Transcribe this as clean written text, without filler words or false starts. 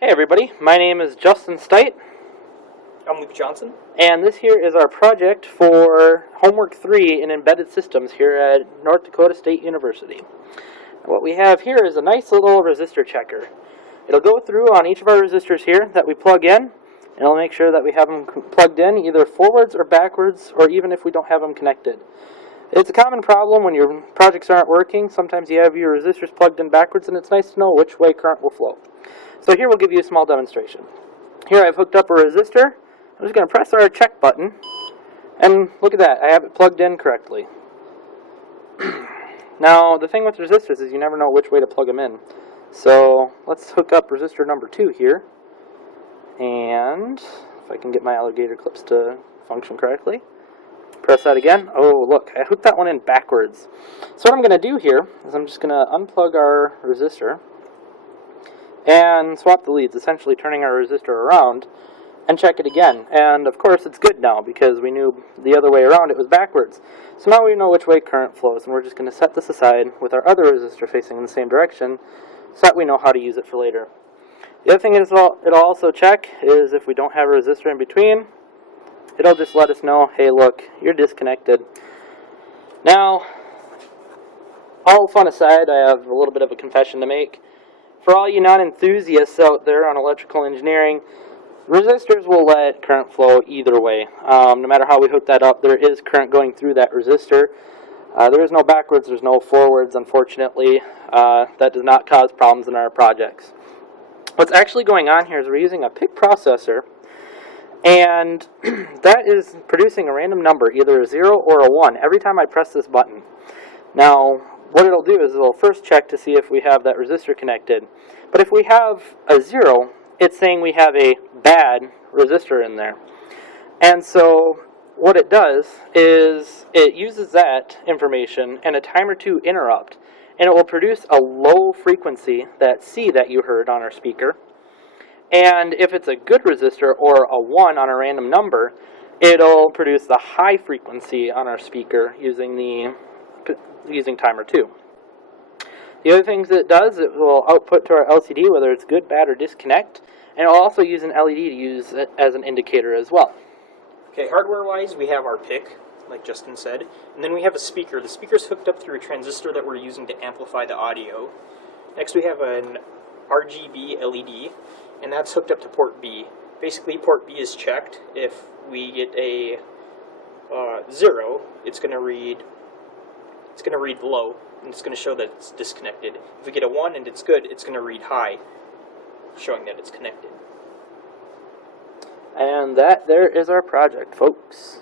Hey everybody, my name is Justin Stite. I'm Luke Johnson. And this here is our project for Homework 3 in Embedded Systems here at North Dakota State University. What we have here is a nice little resistor checker. It'll go through on each of our resistors here that we plug in, and it'll make sure that we have them plugged in either forwards or backwards, or even if we don't have them connected. It's a common problem when your projects aren't working. Sometimes you have your resistors plugged in backwards, and it's nice to know which way current will flow. So here we'll give you a small demonstration. Here I've hooked up a resistor. I'm just going to press our check button, and look at that, I have it plugged in correctly. Now the thing with resistors is you never know which way to plug them in. So let's hook up resistor number 2 here, and if I can get my alligator clips to function correctly, press that again. Oh look, I hooked that one in backwards. So what I'm going to do here is I'm just going to unplug our resistor and swap the leads, essentially turning our resistor around, and check it again. And of course it's good now because we knew the other way around it was backwards. So now we know which way current flows, and we're just going to set this aside with our other resistor facing in the same direction so that we know how to use it for later. The other thing it'll also check is if we don't have a resistor in between, it'll just let us know, hey look, you're disconnected. Now, all fun aside, I have a little bit of a confession to make. For all you non-enthusiasts out there on electrical engineering, resistors will let current flow either way. No matter how we hook that up, there is current going through that resistor. There is no backwards, there's no forwards, unfortunately. That does not cause problems in our projects. What's actually going on here is we're using a PIC processor, and that is producing a random number, either a 0 or a 1, every time I press this button. Now, what it'll do is it'll first check to see if we have that resistor connected. But if we have a 0, it's saying we have a bad resistor in there. And so what it does is it uses that information and a timer 2 interrupt, and it will produce a low frequency, that C that you heard on our speaker. And if it's a good resistor or a 1 on a random number, it'll produce the high frequency on our speaker using timer 2. The other things it does, it will output to our LCD whether it's good, bad, or disconnect, and it'll also use an LED to use it as an indicator as well. Okay, hardware-wise, we have our PIC, like Justin said, and then we have a speaker. The speaker's hooked up through a transistor that we're using to amplify the audio. Next we have an RGB LED, and that's hooked up to port B. Basically, port B is checked. If we get a 0, it's going to read low, and it's going to show that it's disconnected. If we get a 1 and it's good, it's going to read high, showing that it's connected. And that there is our project, folks.